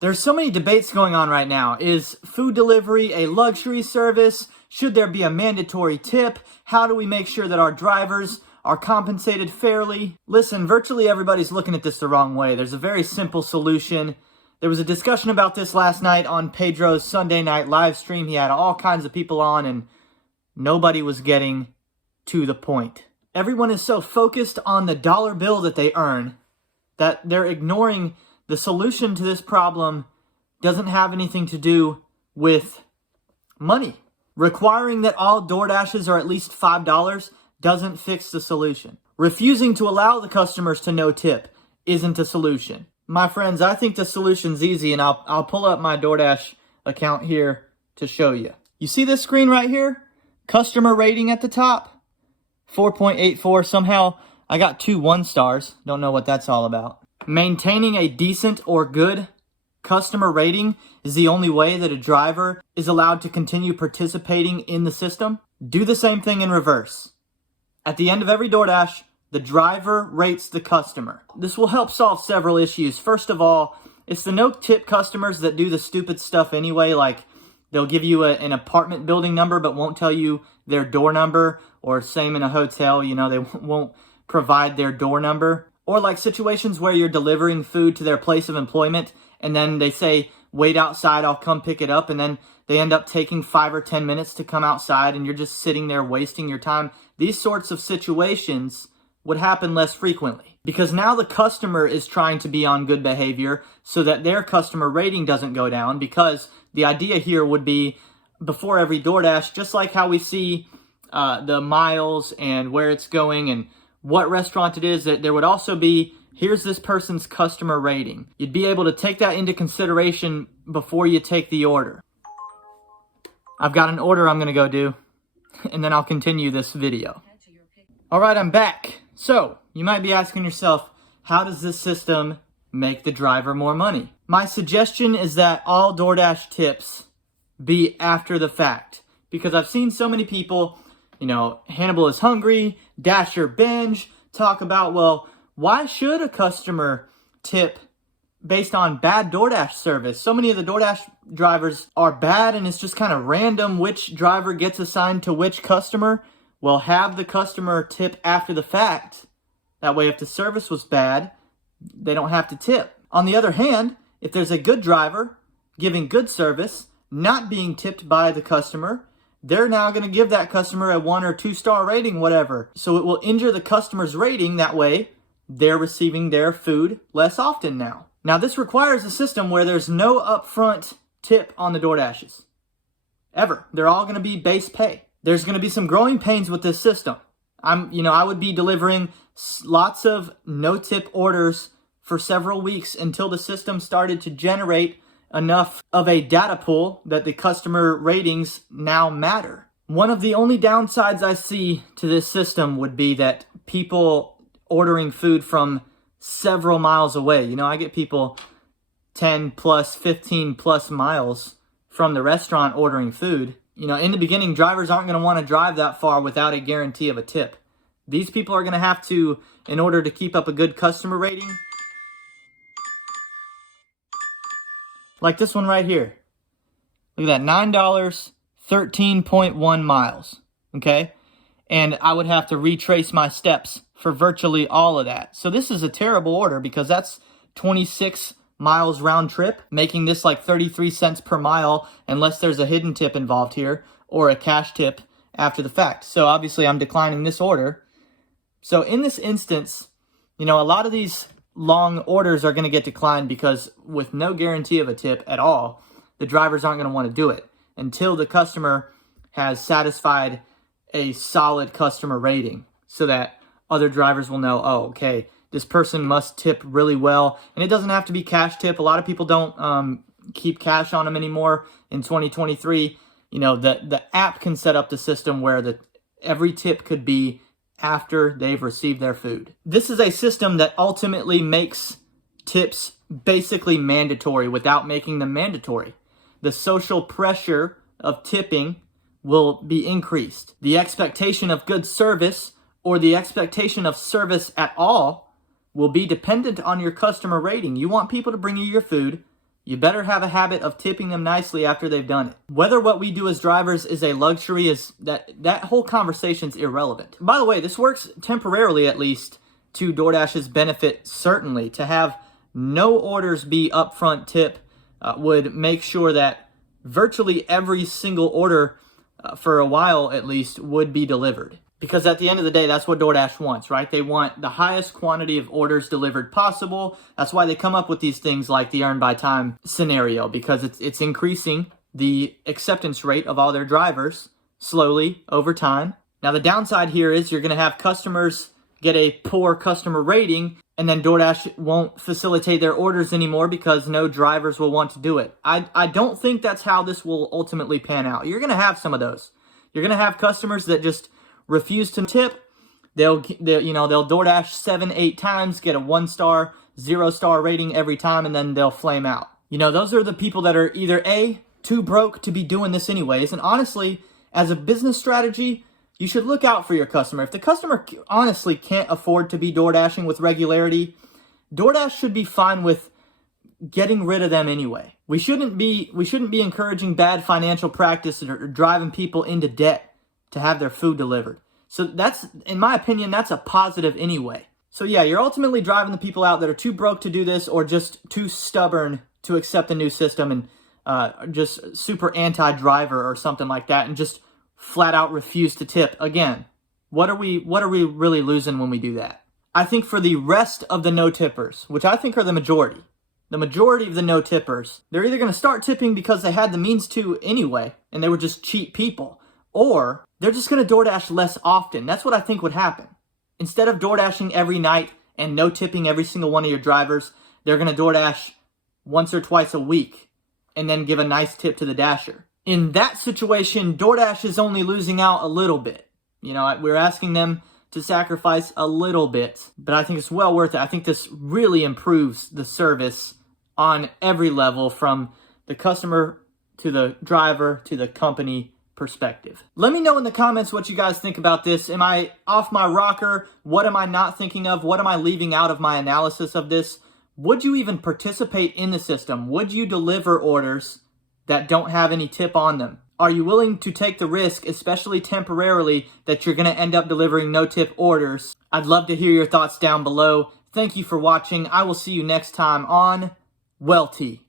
There's so many debates going on right now. Is food delivery a luxury service? Should there be a mandatory tip? How do we make sure that our drivers are compensated fairly? Listen, virtually everybody's looking at this the wrong way. There's a very simple solution. There was a discussion about this last night on Pedro's Sunday night live stream. He had all kinds of people on and nobody was getting to the point. Everyone is so focused on the dollar bill that they earn that they're ignoring the solution to this problem doesn't have anything to do with money. Requiring that all DoorDash's are at least $5 doesn't fix the solution. Refusing to allow the customers to no tip isn't a solution. My friends, I think the solution's easy, and I'll pull up my DoorDash account here to show you. You see this screen right here? Customer rating at the top, 4.84. Somehow I got 2 1 stars. Don't know what that's all about. Maintaining a decent or good customer rating is the only way that a driver is allowed to continue participating in the system. Do the same thing in reverse. At the end of every DoorDash, the driver rates the customer. This will help solve several issues. First of all, it's the no-tip customers that do the stupid stuff anyway, like they'll give you an apartment building number but won't tell you their door number, or same in a hotel, they won't provide their door number. Or like situations where you're delivering food to their place of employment and then they say, wait outside, I'll come pick it up. And then they end up taking 5 or 10 minutes to come outside and you're just sitting there wasting your time. These sorts of situations would happen less frequently because now the customer is trying to be on good behavior so that their customer rating doesn't go down, because the idea here would be before every DoorDash, just like how we see the miles and where it's going and what restaurant it is, that there would also be, here's this person's customer rating. You'd be able to take that into consideration before you take the order. I've got an order I'm going to go do, and then I'll continue this video. All right, I'm back. So, you might be asking yourself, how does this system make the driver more money? My suggestion is that all DoorDash tips be after the fact, because I've seen so many people, Hannibal is Hungry, Dasher Binge, talk about, well, why should a customer tip based on bad DoorDash service? So many of the DoorDash drivers are bad and it's just kind of random which driver gets assigned to which customer. Well, have the customer tip after the fact. That way, if the service was bad, they don't have to tip. On the other hand, if there's a good driver giving good service, not being tipped by the customer, they're now going to give that customer a 1 or 2 star rating, whatever. So it will injure the customer's rating. That way, they're receiving their food less often now. Now, this requires a system where there's no upfront tip on the DoorDash's. Ever. They're all going to be base pay. There's going to be some growing pains with this system. I would be delivering lots of no-tip orders for several weeks until the system started to generate enough of a data pool that the customer ratings now matter. One of the only downsides I see to this system would be that people ordering food from several miles away. I get people 10 plus, 15 plus miles from the restaurant ordering food. In the beginning, drivers aren't going to want to drive that far without a guarantee of a tip. These people are going to have to, in order to keep up a good customer rating, like this one right here. Look at that, $9, 13.1 miles, okay? And I would have to retrace my steps for virtually all of that. So this is a terrible order because that's 26 miles round trip, making this like 33 cents per mile unless there's a hidden tip involved here or a cash tip after the fact. So obviously I'm declining this order. So in this instance, a lot of these long orders are going to get declined because with no guarantee of a tip at all, the drivers aren't going to want to do it until the customer has satisfied a solid customer rating so that other drivers will know, oh, okay, this person must tip really well. And it doesn't have to be cash tip. A lot of people don't keep cash on them anymore in 2023. The app can set up the system where every tip could be after they've received their food. This is a system that ultimately makes tips basically mandatory without making them mandatory. The social pressure of tipping will be increased. The expectation of good service or the expectation of service at all will be dependent on your customer rating. You want people to bring you your food. you better have a habit of tipping them nicely after they've done it. Whether what we do as drivers is a luxury is that whole conversation's irrelevant. By the way, this works temporarily, at least, to DoorDash's benefit, certainly. To have no orders be upfront tip would make sure that virtually every single order, for a while at least, would be delivered. Because at the end of the day, that's what DoorDash wants, right? They want the highest quantity of orders delivered possible. That's why they come up with these things like the earn by time scenario, because it's increasing the acceptance rate of all their drivers slowly over time. Now, the downside here is you're going to have customers get a poor customer rating, and then DoorDash won't facilitate their orders anymore because no drivers will want to do it. I don't think that's how this will ultimately pan out. You're going to have some of those. You're going to have customers that just refuse to tip. They'll DoorDash 7-8 times, get a 1-star, 0-star rating every time, and then they'll flame out. Those are the people that are either A, too broke to be doing this anyways, and honestly, as a business strategy, you should look out for your customer. If the customer honestly can't afford to be DoorDashing with regularity, DoorDash should be fine with getting rid of them anyway. We shouldn't be encouraging bad financial practice or driving people into debt to have their food delivered. So that's, in my opinion, that's a positive anyway. So yeah, you're ultimately driving the people out that are too broke to do this or just too stubborn to accept the new system and just super anti-driver or something like that and just flat out refuse to tip. Again, what are we really losing when we do that? I think for the rest of the no-tippers, which I think are the majority of the no-tippers, they're either going to start tipping because they had the means to anyway and they were just cheap people, or they're just going to DoorDash less often. That's what I think would happen. Instead of DoorDashing every night and no tipping every single one of your drivers, they're going to DoorDash once or twice a week and then give a nice tip to the dasher. In that situation, DoorDash is only losing out a little bit. We're asking them to sacrifice a little bit, but I think it's well worth it. I think this really improves the service on every level, from the customer to the driver to the company perspective. Let me know in the comments what you guys think about this. Am I off my rocker? What am I not thinking of? What am I leaving out of my analysis of this? Would you even participate in the system? Would you deliver orders that don't have any tip on them? Are you willing to take the risk, especially temporarily, that you're going to end up delivering no tip orders? I'd love to hear your thoughts down below. Thank you for watching. I will see you next time on Welty.